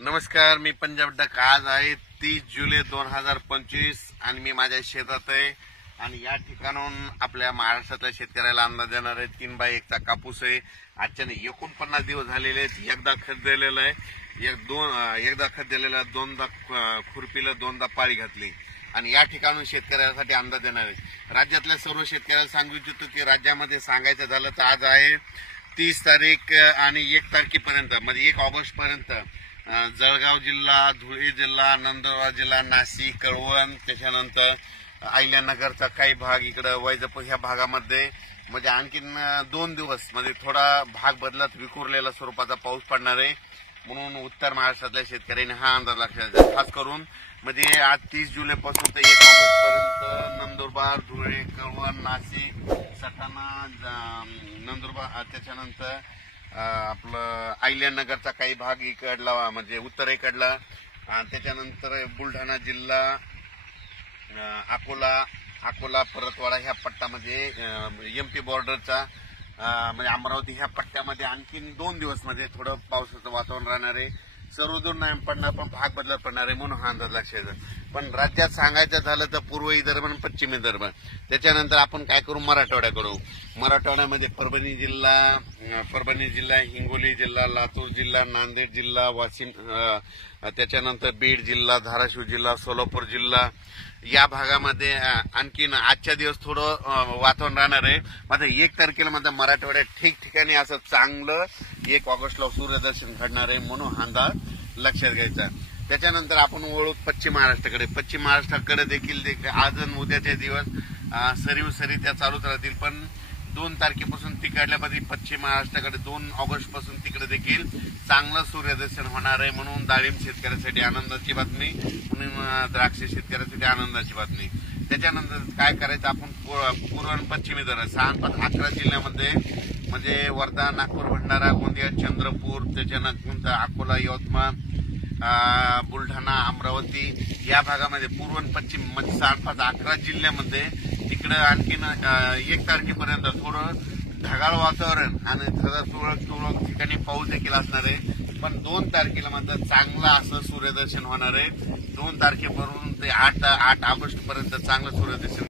नमस्कार, मी पंजाब डक। आज आहे 30 जुलै 2025 आणि मी माझ्या शेतात आहे आणि या ठिकाणून आपल्या महाराष्ट्रातल्या शेतकऱ्याला अंदाज देणार आहे 3x1 चा कापूस आहे। आजच्या 49 दिवस झालेले आहेत। एकदा खत दिलेलं आहे, एकदा खत दिलेलं, दोनदा खुरपीला, दोनदा पाळी घातली आणि या ठिकाणून शेतकऱ्यासाठी अंदाज देणार आहे। राज्यातल्या सर्व शेतकऱ्याला सांगू इच्छितो की राज्यामध्ये सांगायचं झालं तर आज आहे 30 तारीख आणि 1 तारखेपर्यंत म्हणजे 1 ऑगस्ट पर्यंत जळगाव जिल्हा, धुळे जिल्हा, नंदुरबार जिल्हा, नाशिक, कळवण, त्याच्यानंतर अहिल्यानगरचा काही भाग, इकडे वैजापूर ह्या भागामध्ये म्हणजे आणखीन 2 दिवस म्हणजे थोडा भाग बदलत विखुरलेला स्वरूपाचा पाऊस पडणार आहे। म्हणून उत्तर महाराष्ट्रातल्या शेतकऱ्यांनी हा अंदाज लक्षात घ्या। खास करून म्हणजे आज 30 जुलैपासून ते 1 ऑगस्ट पर्यंत नंदुरबार, धुळे, कळवण, नाशिक, सटाणा, नंदुरबार, त्याच्यानंतर आपलं अहिल्यानगरचा काही भाग इकडला म्हणजे उत्तरेकडला, त्याच्यानंतर बुलढाणा जिल्हा, अकोला, परतवाडा ह्या पट्ट्यामध्ये, एमपी बॉर्डरचा म्हणजे अमरावती ह्या पट्ट्यामध्ये आणखीन 2 दिवस म्हणजे थोडं पावसाचं वातावरण राहणार आहे। सर्वदूर नाही पडणार पण भाग बदलत पडणार आहे, म्हणून हा अंदाज लक्षात घ्या। पण राज्यात सांगायचं झालं तर पूर्व विदर्भ आणि पश्चिम विदर्भ, त्याच्यानंतर आपण काय करू, मराठवाड्याकडू। मराठवाड्यामध्ये परभणी जिल्हा, हिंगोली जिल्हा, लातूर जिल्हा, नांदेड जिल्हा, वाशिम, त्याच्यानंतर बीड जिल्हा, धाराशिव जिल्हा, सोलापूर जिल्हा या भागामध्ये आणखीन आजच्या दिवस थोडं वातावरण राहणार आहे। मात्र 1 तारखेला मात्र मराठवाड्यात ठिकठिकाणी असं चांगलं 1 ऑगस्टला सूर्यदर्शन घडणार आहे, म्हणून हा अंदाज लक्षात घ्यायचा। त्याच्यानंतर आपण वळू पश्चिम महाराष्ट्राकडे। पश्चिम महाराष्ट्राकडे देखील आज आणि उद्याचे दिवस सरी त्या चालूच राहतील, पण 2 तारखेपासून तिकडल्यामध्ये पश्चिम महाराष्ट्राकडे 2 ऑगस्ट पासून तिकडे देखील चांगलं सूर्यदर्शन होणार आहे, म्हणून डाळिंब शेतकऱ्यासाठी आनंदाची बातमी, म्हणून द्राक्ष शेतकऱ्यासाठी आनंदाची बातमी। त्याच्यानंतर काय करायचं, आपण पूर्व आणि पश्चिम विदर्भ 11 जिल्ह्यामध्ये म्हणजे वर्धा, नागपूर, भंडारा, गोंदिया, चंद्रपूर, त्याच्यानंतर अकोला, यवतमाळ, बुलढाणा, अमरावती या भागामध्ये पूर्व आणि पश्चिम म्हणजे 11 जिल्ह्यामध्ये तिकडे आणखीन 1 तारखेपर्यंत थोडं ढगाळ वातावरण आणि तुरळक ठिकाणी पाऊस देखील असणार आहे। पण 2 तारखेला मात्र चांगलं असं सूर्यदर्शन होणार आहे। 2 तारखेपासून ते 8 ऑगस्ट पर्यंत चांगलं सूर्यदर्शन